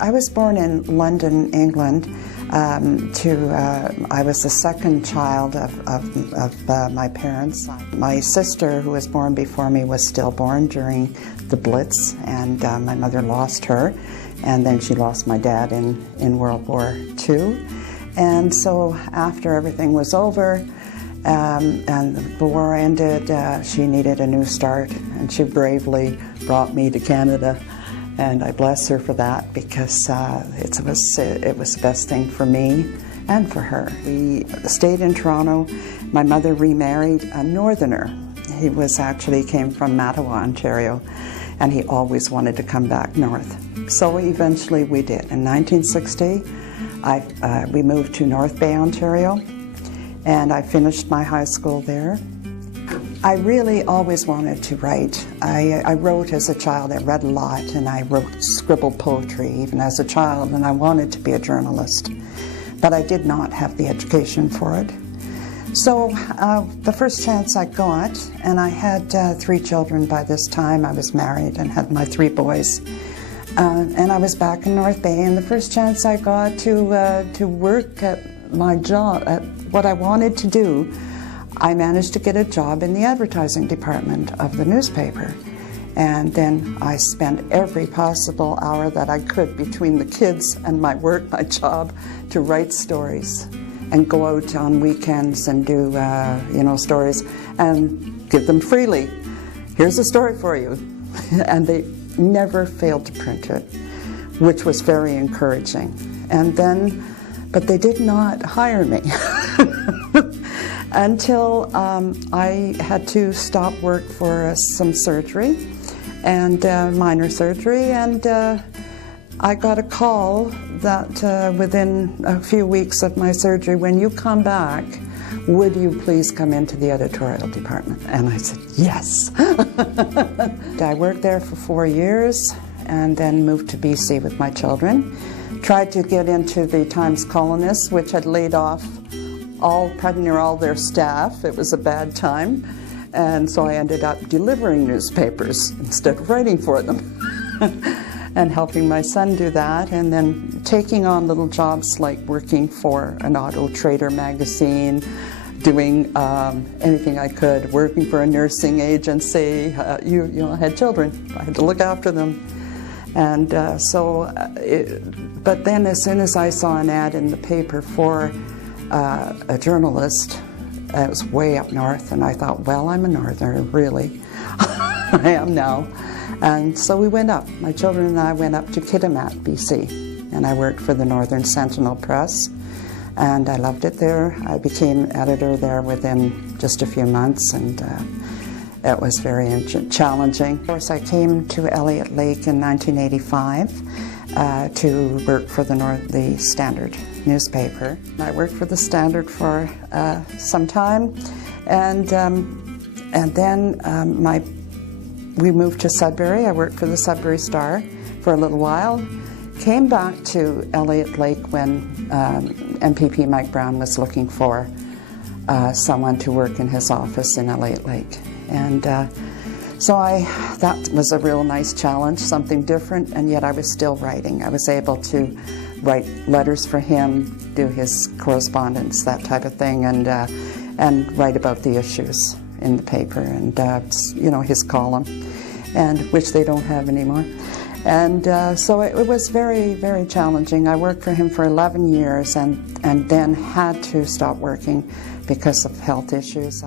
I was born in London, England. I was the second child of my parents. My sister, who was born before me, was stillborn during the Blitz, and my mother lost her, and then she lost my dad in World War II. And so after everything was over and the war ended, she needed a new start, and she bravely brought me to Canada. And I bless her for that, because it was the best thing for me and for her. We stayed in Toronto. My mother remarried a northerner. He came from Mattawa, Ontario, and he always wanted to come back north. So eventually we did. In 1960, we moved to North Bay, Ontario, and I finished my high school there. I really always wanted to write. I wrote as a child. I read a lot, and I scribbled poetry even as a child, and I wanted to be a journalist. But I did not have the education for it. So the first chance I got, and I had 3 children by this time. I was married and had my 3 boys. And I was back in North Bay, and the first chance I got to work at my job, at what I wanted to do, I managed to get a job in the advertising department of the newspaper. And then I spent every possible hour that I could between the kids and my work, my job, to write stories and go out on weekends and do, stories and give them freely. Here's a story for you. And they never failed to print it, which was very encouraging. But they did not hire me. Until I had to stop work for some surgery, and minor surgery, and I got a call that within a few weeks of my surgery, when you come back, would you please come into the editorial department? And I said, yes. I worked there for 4 years and then moved to BC with my children. Tried to get into the Times Colonists, which had laid off pretty near all their staff. It was a bad time, and so I ended up delivering newspapers instead of writing for them and helping my son do that, and then taking on little jobs like working for an auto trader magazine, doing anything I could, working for a nursing agency. I had children. I had to look after them. And but then as soon as I saw an ad in the paper for a journalist, it was way up north, and I thought, well, I'm a northerner, really. I am now. And so we went up. My children and I went up to Kitimat, BC, and I worked for the Northern Sentinel Press, and I loved it there. I became editor there within just a few months, and it was very challenging. Of course, I came to Elliott Lake in 1985 to work for the Standard newspaper. I worked for the Standard for some time, and then we moved to Sudbury. I worked for the Sudbury Star for a little while. Came back to Elliott Lake when MPP Mike Brown was looking for someone to work in his office in Elliott Lake. And so that was a real nice challenge, something different, and yet I was still writing. I was able to write letters for him, do his correspondence, that type of thing, and write about the issues in the paper, and his column, and which they don't have anymore. And so it was very, very challenging. I worked for him for 11 years and then had to stop working because of health issues.